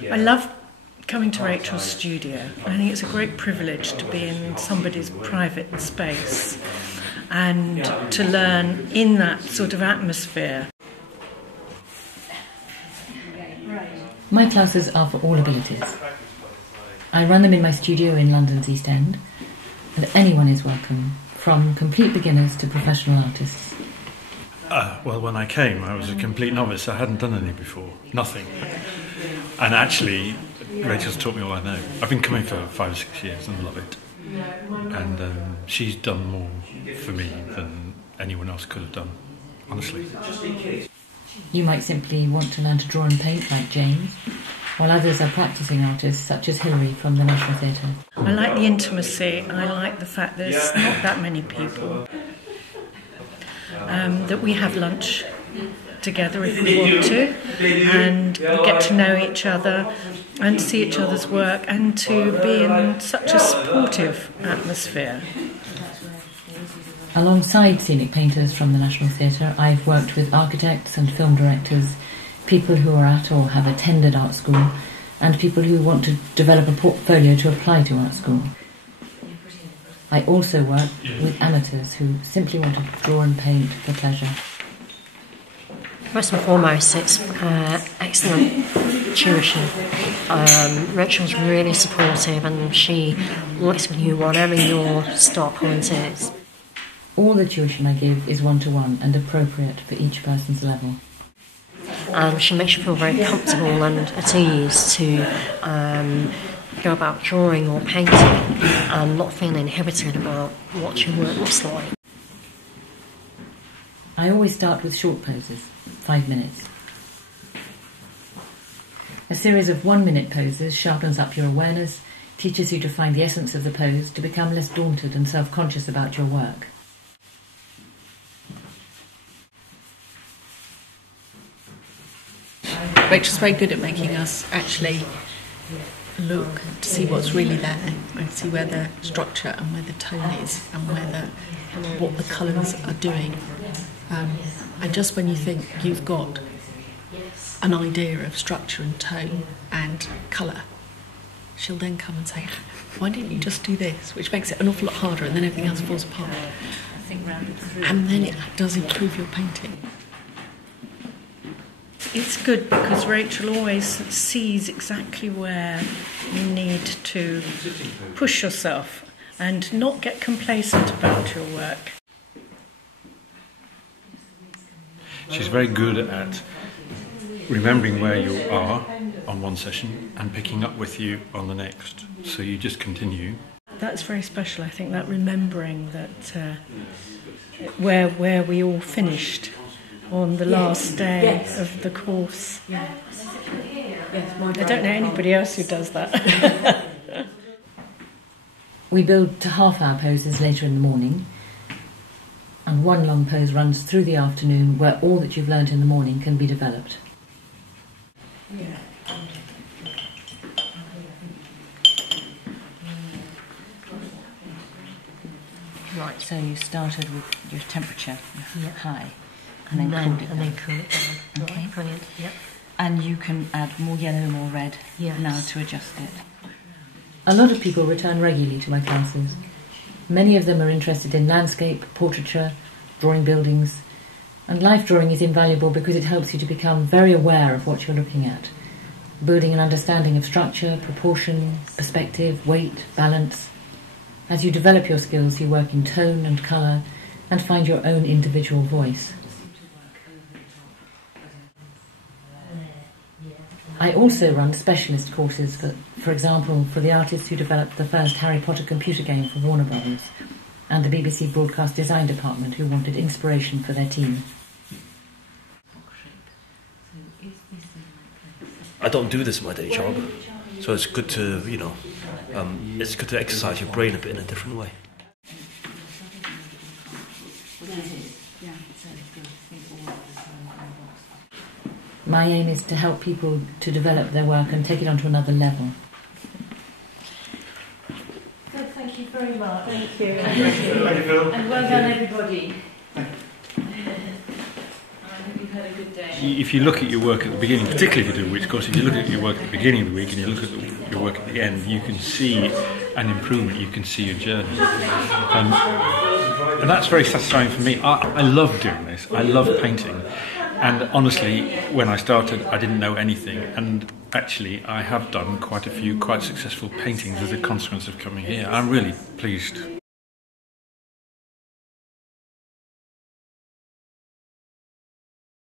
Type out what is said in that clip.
I love coming to Rachel's studio. I think it's a great privilege to be in somebody's private space and to learn in that sort of atmosphere. My classes are for all abilities. I run them in my studio in London's East End, and anyone is welcome, from complete beginners to professional artists. Well, when I came, I was a complete novice. I hadn't done any before, nothing. And actually, Rachel's taught me all I know. I've been coming for 5 or 6 years and love it. And she's done more for me than anyone else could have done, honestly. You might simply want to learn to draw and paint like James, while others are practising artists such as Hilary from the National Theatre. I like the intimacy. I like the fact there's not that many people. That we have lunch together if we want to, and we get to know each other and see each other's work, and to be in such a supportive atmosphere. Alongside scenic painters from the National Theatre, I've worked with architects and film directors, people who are at or have attended art school, and people who want to develop a portfolio to apply to art school. I also work with amateurs who simply want to draw and paint for pleasure. First and foremost, it's excellent tuition. Rachel's really supportive, and she works with you whatever your start point is. All the tuition I give is one-to-one and appropriate for each person's level. She makes you feel very comfortable and at ease to go about drawing or painting and not feeling inhibited about what your work looks like. I always start with short poses, 5 minutes. A series of 1-minute poses sharpens up your awareness, teaches you to find the essence of the pose, to become less daunted and self-conscious about your work. Rachel's very good at making us actually look to see what's really there, and see where the structure and where the tone is, and what the colours are doing. And just when you think you've got an idea of structure and tone and colour, she'll then come and say, why didn't you just do this? Which makes it an awful lot harder, and then everything else falls apart. And then it does improve your painting. It's good because Rachel always sees exactly where you need to push yourself and not get complacent about your work. She's very good at remembering where you are on one session and picking up with you on the next. So you just continue. That's very special, I think, that remembering that where we all finished on the last day of the course. I don't know anybody else who does that. We build to half-hour poses later in the morning, and one long pose runs through the afternoon where all that you've learnt in the morning can be developed. Right, so you started with your temperature high. And then cool it down. Okay, Brilliant. Yep. And you can add more yellow, more red now to adjust it. A lot of people return regularly to my classes. Many of them are interested in landscape, portraiture, drawing buildings, and life drawing is invaluable because it helps you to become very aware of what you're looking at, building an understanding of structure, proportion, perspective, weight, balance. As you develop your skills, you work in tone and colour and find your own individual voice. I also run specialist courses, for example, for the artists who developed the first Harry Potter computer game for Warner Brothers, and the BBC Broadcast Design Department who wanted inspiration for their team. I don't do this in my day job, so it's good to, it's good to exercise your brain a bit in a different way. My aim is to help people to develop their work and take it onto another level. Good, thank you very much. Thank you. Thank you, Phil. And well done, everybody. if you look at your work at the beginning, particularly if you do a week's course, if you look at your work at the beginning of the week and you look at your work at the end, you can see an improvement, you can see a journey. And that's very satisfying for me. I love doing this. I love painting. And honestly, when I started, I didn't know anything. And actually, I have done quite a few quite successful paintings as a consequence of coming here. I'm really pleased